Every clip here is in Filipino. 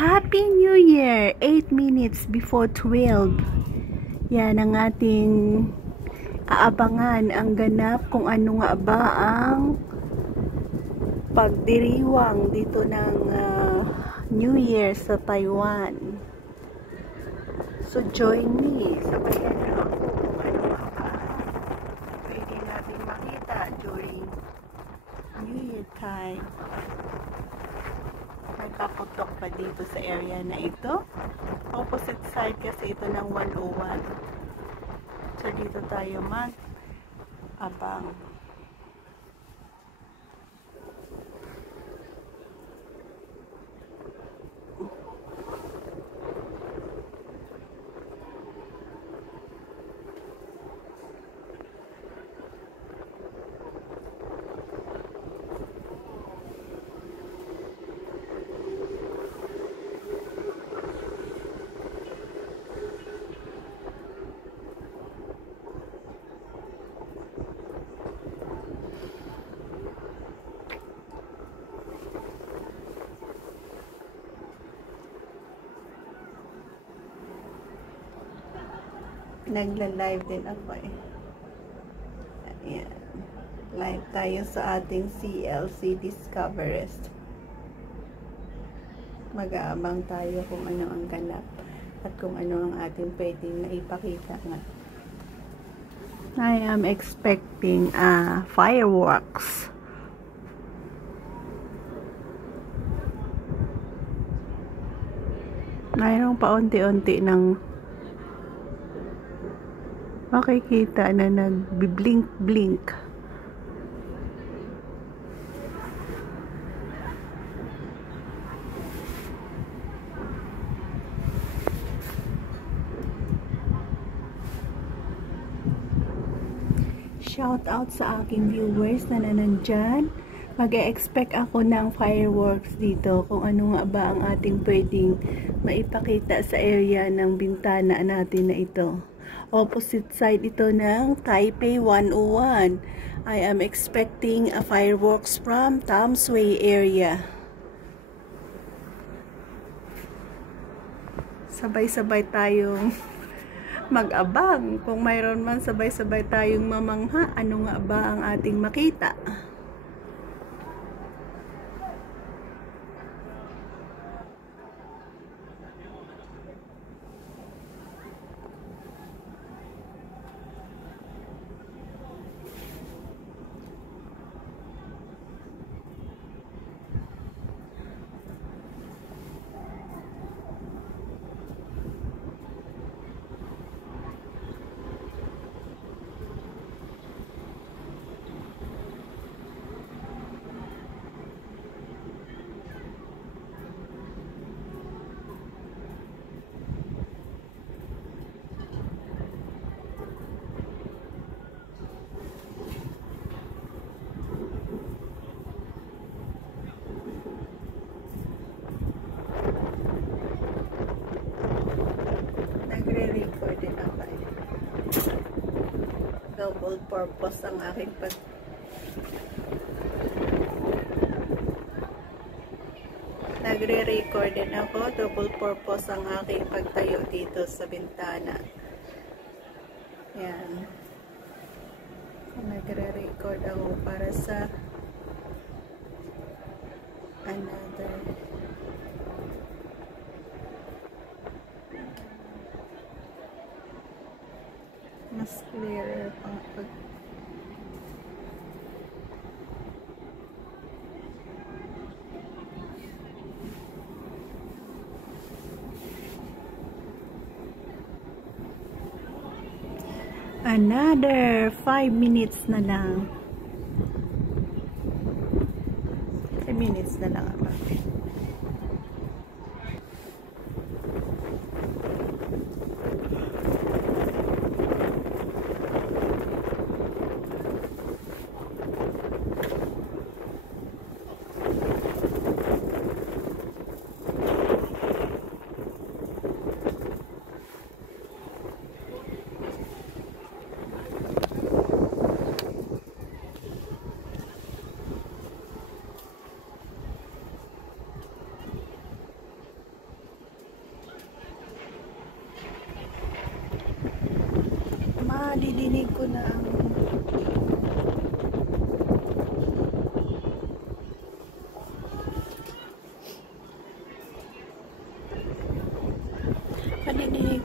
Happy New Year! 8 minutes before 12. Yan ang ating aabangan ang ganap kung ano nga ba ang pagdiriwang dito ng New Year sa Taiwan. So join me. Sabayan niyo ako kung ano nga ba pwede natin makita during New Year time. May paputok pa dito sa area na ito. Opposite side kasi ito ng 101. So dito tayo mag-abang. Nagla-live din ako eh. Ayan. Live tayo sa ating CLC Discoverist. Mag-aabang tayo kung ano ang ganap at kung ano ang ating pwedeng naipakita nga. I am expecting fireworks. Mayroong paunti-unti ng makikita na nag-blink-blink. Shout out sa aking viewers na nandyan. Mag-e-expect ako ng fireworks dito kung ano nga ba ang ating pwedeng maipakita sa area ng bintana natin na ito. Opposite side ito ng Taipei 101. I am expecting a fireworks from Tamsui area. Sabay-sabay tayong mag-abang. Kung mayroon man sabay-sabay tayong mamangha, ano nga ba ang ating makita? Nagre-record din ako eh. Double purpose ang aking Nagre-record din ako. Double purpose ang aking pagtayo dito sa bintana. Yan. Nagre-record ako para sa another. Mas clearer pa pag another 5 minutes na lang. 10 minutes na lang ako. Nadidinig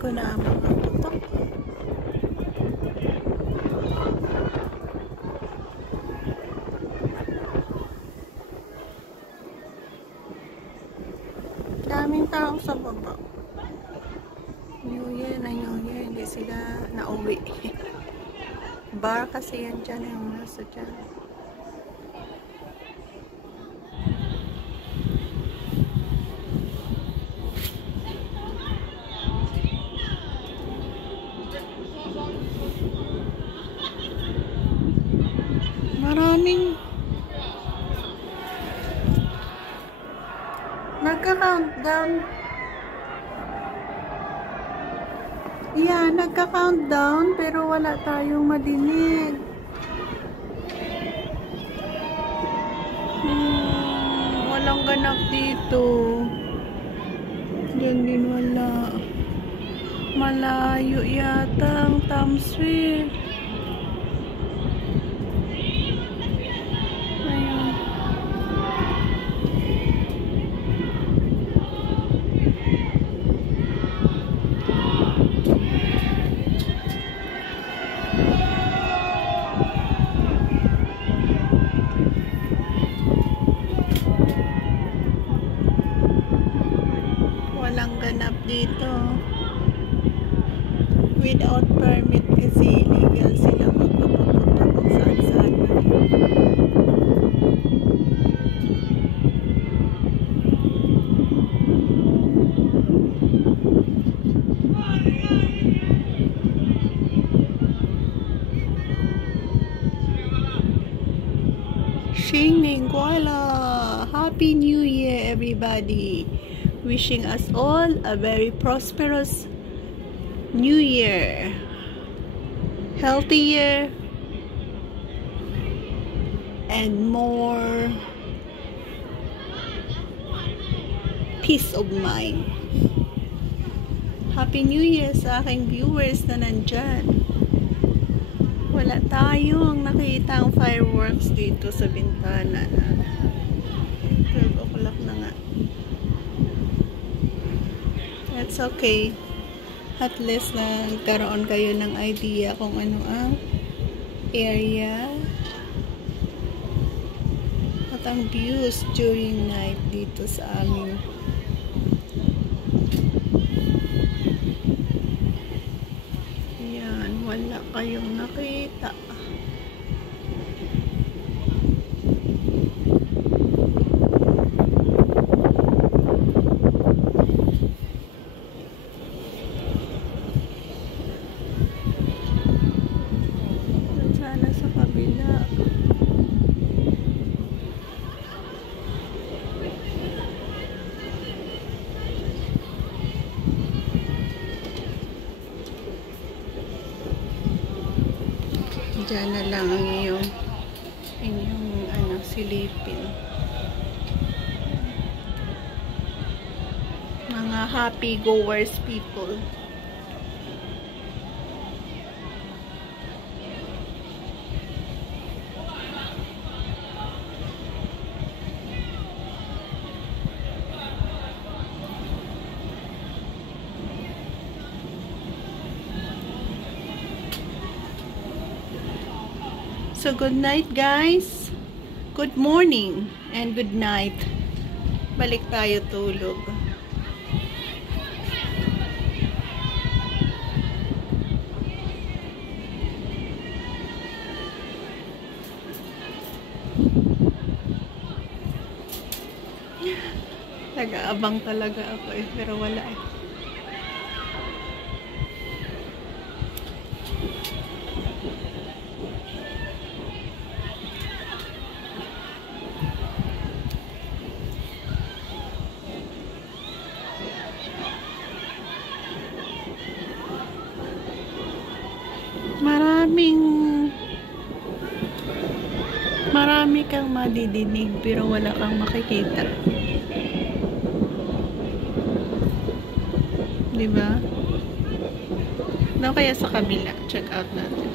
ko na ang mga putok. Daming tao sa baba. New Year na New Year, hindi sila nauwi. Bar kasi yan dyan, yung nasa dyan. Maraming nagka-countdown. Yeah, nagka-countdown pero wala tayong madinig. Walang ganap dito. Diyan din wala. Malayo yata ang Tamswil. Walang ganap dito. Without permit kasi illegal sila magpapapunta kung saan-saan. Xingning Kuala! Happy New Year, everybody! Wishing us all a very prosperous New Year, healthier and more peace of mind. Happy New Year sa aking viewers na nandyan. Wala tayong nakita ang fireworks dito sa bintana na 12 o'clock na nga. That's okay. At least nagkaroon kayo ng idea kung ano ang area at ang views during night dito sa amin. Yan, wala kayong nakita. Diyan na lang ang inyong silipin. Mga happy goers people. So good night guys, good morning and good night. Balik tayo tulog. Nag-aabang talaga ako pero wala eh. Marami kang madidinig pero wala kang makikita. Diba? Doon kaya sa kabila. Check out natin.